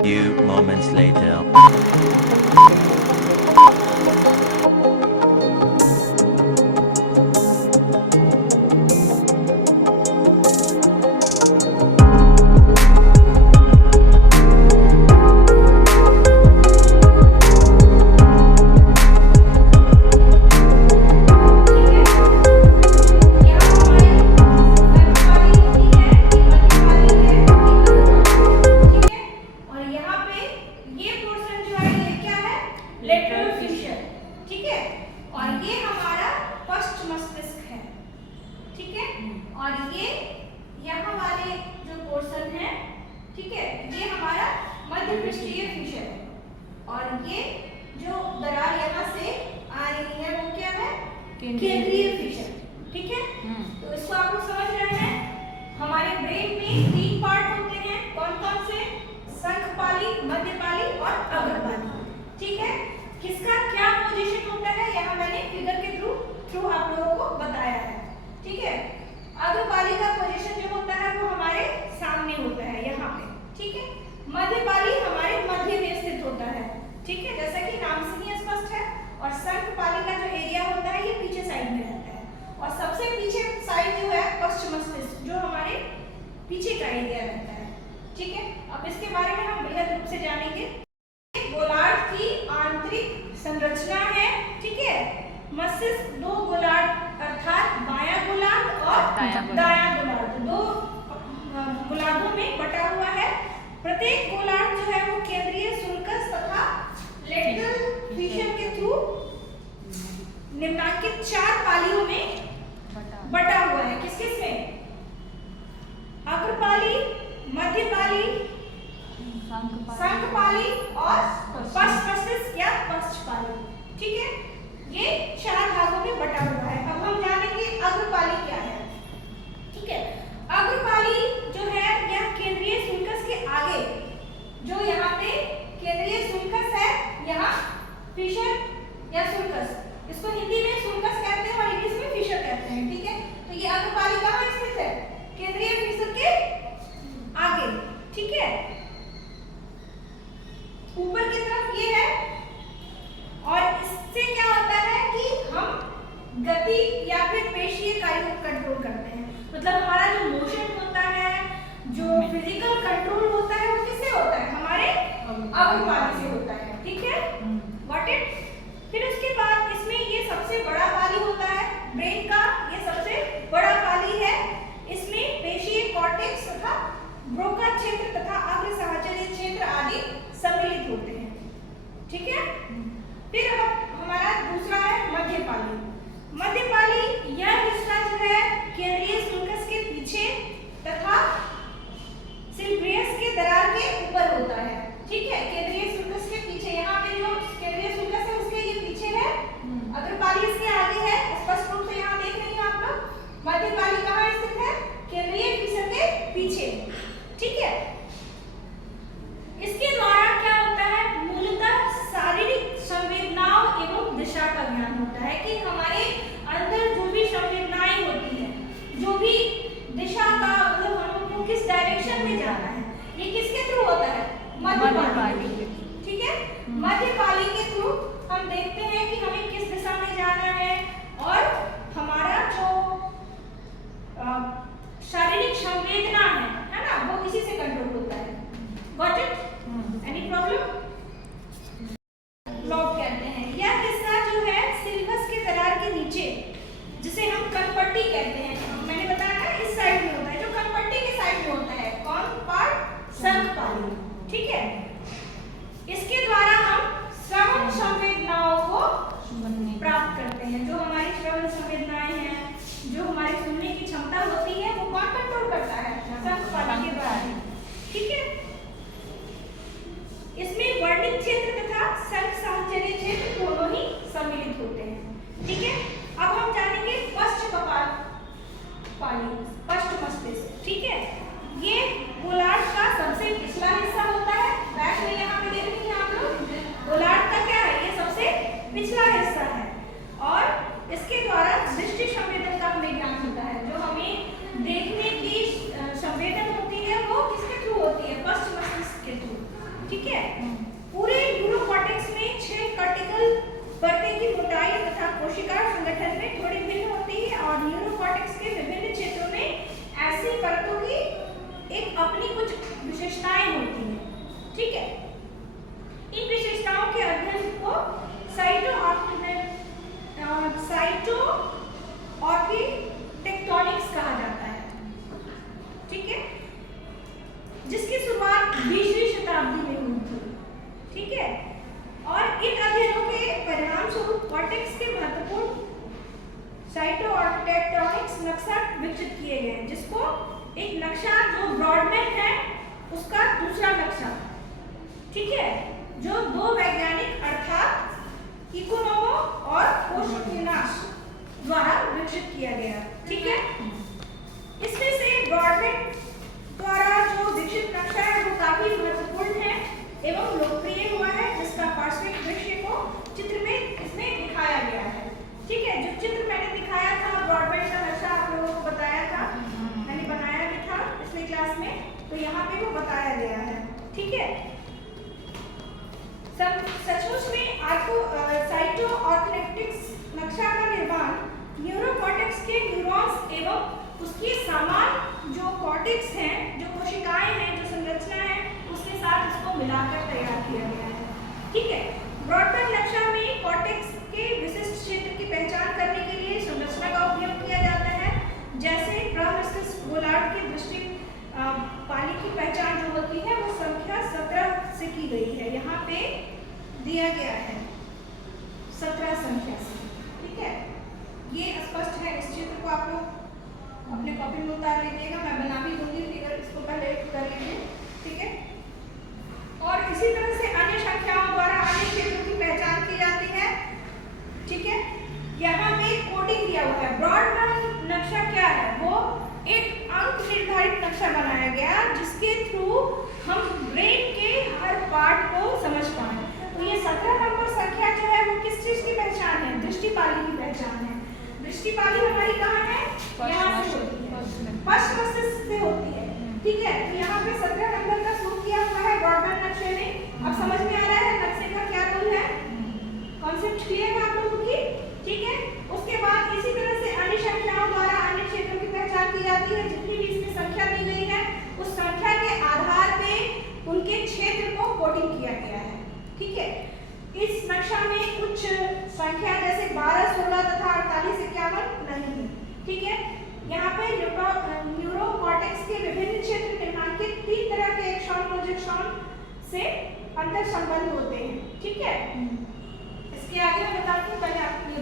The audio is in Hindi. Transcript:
Few moments later. और ये यहाँ वाले जो पोर्शन है, ठीक है, ये हमारा मध्य पृष्ठीय फिशर है। और ये जो दरार यहाँ से आ रही है वो क्या है? केंद्रीय फिशर, ठीक है। तो इसको आप लोग समझ रहे हैं। हमारे ब्रेन में 3 पार्ट होते हैं, कौन कौन से? शंखपाली, मध्यपाली और अग्रपाली, ठीक है। किसका क्या पोजीशन होता है यहाँ मैंने फिगर के थ्रू आप लोगों को बताया है, ठीक है। अग्रपाली का पोजीशन जो होता है वो हमारे सामने होता है यहाँ पे, ठीक है। मध्यपाली हमारे मध्य में स्थित होता है, ठीक है, जैसा कि नाम से ही स्पष्ट है। और शंखपाली का जो एरिया होता है ये पीछे साइड में रहता है। और सबसे पीछे साइड जो है पश्च मस्तिष्क, जो हमारे पीछे का एरिया रहता है, ठीक है। अब इसके बारे में हम बृहद रूप से जानेंगे। गोलार्ध की आंतरिक संरचना है, ठीक है। मस्तिष्क 2 गोलार्ध अर्थात बायां गोलार्ध और दायां गोलार्ध, 2 गोलार्धों में बटा हुआ है। प्रत्येक गोलार्ध जो है वो केंद्रीय शुल्कस तथा लेटरल फिशर के थ्रू निम्नलिखित 4 पालियों में बटा हुआ है। किस किस में? अग्रपाली, मध्यपाली, शंखपाली और पश्च मस्तिष्क या पश्चपाली, ठीक है। ये 4 भागों में बटा हुआ है। अब हम जानेंगे अग्रपाली क्या है, ठीक है। अग्रपाली जो है यह केंद्रीय शुल्कस के आगे, जो यहाँ पे केंद्रीय शुल्कस है, यहाँ फिशर या शुल्कस, इसको हिंदी में शुल्कस कहते हैं और इंग्लिश में फिशर कहते हैं, ठीक है। तो ये अग्रपाली कहाँ स्थित है? केंद्रीय फिशर के आगे, ठीक है। ऊपर की तरफ ये है। और इससे क्या होता है कि हम गति या फिर पेशीय कार्य को कंट्रोल करते हैं। मतलब हमारा जो मोशन होता है, जो फिजिकल कंट्रोल होता है वो किससे होता है? हमारे अग्रपाली से होता है, ठीक है। Got it? फिर उसके बाद इसमें ये सबसे बड़ा पाली होता है ब्रेन का, ये सबसे बड़ा पाली है। इसमें पेशीय कॉर्टेक्स तथा ब्रोका क्षेत्र तथा अग्र साहचर्य क्षेत्र आदि सम्मिलित होते हैं, ठीक है। फिर हमारा दूसरा है मध्यपाली। मध्यपाली यह हिस्सा जो है केंद्रीय शुल्कस के पीछे तथा सिल्वियस के दरार के ऊपर होता है, ठीक है। केंद्रीय शुल्कस के पीछे, यहाँ पे जो केंद्रीय शुल्कस है उसके ये पीछे है, अग्रपाली इसके आगे है। स्पष्ट रूप से यहाँ देख रहे हैं आप लोग। मध्यपाली कहाँ स्थित है? केंद्रीय फिशर के पीछे, ठीक है। इसके द्वारा क्या होता है? मूलतः शारीरिक संवेदनाओं एवं दिशा का ज्ञान होता है कि हमारे अंदर जो भी संवेदनाएं होती है, जो भी दिशा का, मतलब हम लोग को किस डायरेक्शन में जाना है, ये किसके थ्रू होता है? मध्यपाली, ठीक है। मध्यपाली के थ्रू हम देखते हैं कि हमें किस दिशा में जाना है और हमारा जो शारीरिक संवेदना है ना, वो इसी से कंट्रोल होता है। Got it? Any problem? Lobe कहते हैं। यह हिस्सा जो है सिल्वस के दरार के नीचे, जिसे हम कनपट्टी कहते हैं, मैंने बताया ना इस साइड में होता है, जो कनपट्टी के साइड में होता है। कौन पार्ट? शंखपाली, ठीक है। इसके द्वारा हम श्रवण संवेदनाओं को प्राप्त करते हैं। जो हमारी श्रवण संवेदनाएं हैं, जो हमारी सुनने की क्षमता होती है, वो कौन कंट्रोल करता है? शंखपाली के द्वारा, ठीक है। इसमें वर्णित क्षेत्र तथा शंख साहचर्य क्षेत्र दोनों ही सम्मिलित होते हैं, ठीक है। अब हम जानेंगे पश्च पाली, पश्च मस्तिष्क, ठीक है। ये गोलार्ध का सबसे पिछला हिस्सा होता है। बैक में यहाँ पे देख रही हैं आप लोग, गोलार्ध का क्या है? ये सबसे पिछला हिस्सा है। और इसके द्वारा दृष्टि संवेदन का हमें ज्ञान होता है। जो हमें देखने की संवेदन होती है वो किस ठीक है। पूरे न्यूरोकॉर्टेक्स में 6 कॉर्टिकल परतें की मोटाई तथा कोशिका संगठन में थोड़ी भिन्न होती है और न्यूरोकॉर्टेक्स के विभिन्न क्षेत्रों में ऐसी परतों की एक अपनी कुछ विशेषताएं होती हैं, ठीक है। इन विशेषताओं के अध्ययन को साइटोआर्किटेक्टोनिक्स कहा जाता है, ठीक है, जिसकी शुरुआत 20वीं शताब्दी में हुई थी, ठीक है। और इन अध्ययनों के परिणाम स्वरूप कॉर्टेक्स के महत्वपूर्ण साइटोआर्किटेक्टोनिक्स नक्शा विकसित किए गए, जिसको एक नक्शा जो ब्रॉडमैन है उसका दूसरा नक्शा, ठीक है, जो दो वैज्ञानिक अर्थात इकोनोमो और कोशकिनास द्वारा विकसित किया गया, ठीक है। इसमें से ब्रॉडमैन द्वारा जो विकसित नक्शा है वो काफी महत्वपूर्ण है एवं लोकप्रिय हुआ है, जिसका पार्श्विक दृश्य को चित्र में इसमें दिखाया गया है, ठीक है। जो चित्र मैंने दिखाया था ब्रॉडमैन का नक्शा आप लोगों को बताया था, मैंने बनाया भी था पिछले क्लास में, तो यहाँ पे वो बताया गया है, ठीक है। सचमुच में साइटोआर्किटेक्टिक्स नक्शा का निर्माण न्यूरोकॉर्टेक्स के न्यूरॉन्स एवं उसके समान जो कॉर्टेक्स हैं, जो कोशिकाएं हैं, जो संरचना है, उसके साथ इसको मिलाकर तैयार किया गया है, ठीक है। ब्रॉडमैन नक्शा में कॉर्टेक्स के विशिष्ट क्षेत्र की पहचान करने के लिए संरचना का उपयोग किया जाता है, जैसे प्रमस्तिष्क गोलार्ध की दृष्टि पाली की पहचान जो होती है वो संख्या 17 से की गई है, यहाँ पे दिया गया है 17 संख्या से, ठीक है। ये स्पष्ट है, इस चित्र को आप लोग अपने कॉपी में उतार लीजिएगा, मैं बना भी दूंगी फिगर, इसको पहले कर लीजिए, ठीक है। और इसी तरह से अन्य संख्याओं द्वारा अन्य क्षेत्रों की पहचान की जाती है, ठीक है। यहाँ पे कोडिंग दिया हुआ है। ब्रॉडमैन नक्शा क्या है, वो एक अंक निर्धारित नक्शा बनाया गया जिसके थ्रू हम ब्रेन के हर पार्ट को समझ पाए। तो ये 17 नंबर संख्या जो है वो किस चीज की पहचान है, दृष्टिपाली की पहचान है। दृष्टिपाली हमारी कहाँ है, यहाँ से होती है, पश्च मस्तिष्क से होती है, ठीक है। तो यहाँ पे 17 नंबर का शूट किया हुआ है ब्रॉडमैन नक्शे में। अब समझ में आ रहा है नक्शे का क्या रोल है, कॉन्सेप्ट क्लियर है आप लोगों की, ठीक है। उसके बाद इसी तरह से अन्य संख्याओं द्वारा अन्य क्षेत्रों की पहचान की जाती है। जितनी भी इसमें संख्या दी गई है उस संख्या के आधार पे उनके क्षेत्र को कोडिंग किया गया है, ठीक है। इस नक्शा में कुछ संख्या जैसे 12, 16 तथा 48, 51 नहीं है, ठीक है। यहाँ पे न्यूरोकॉर्टेक्स के विभिन्न क्षेत्र निम्नांकित 3 तरह के एक्सॉन प्रोजेक्शन से अंतर संबंध होते हैं, ठीक है। इसके आगे मैं बताती हूँ, पहले आप ये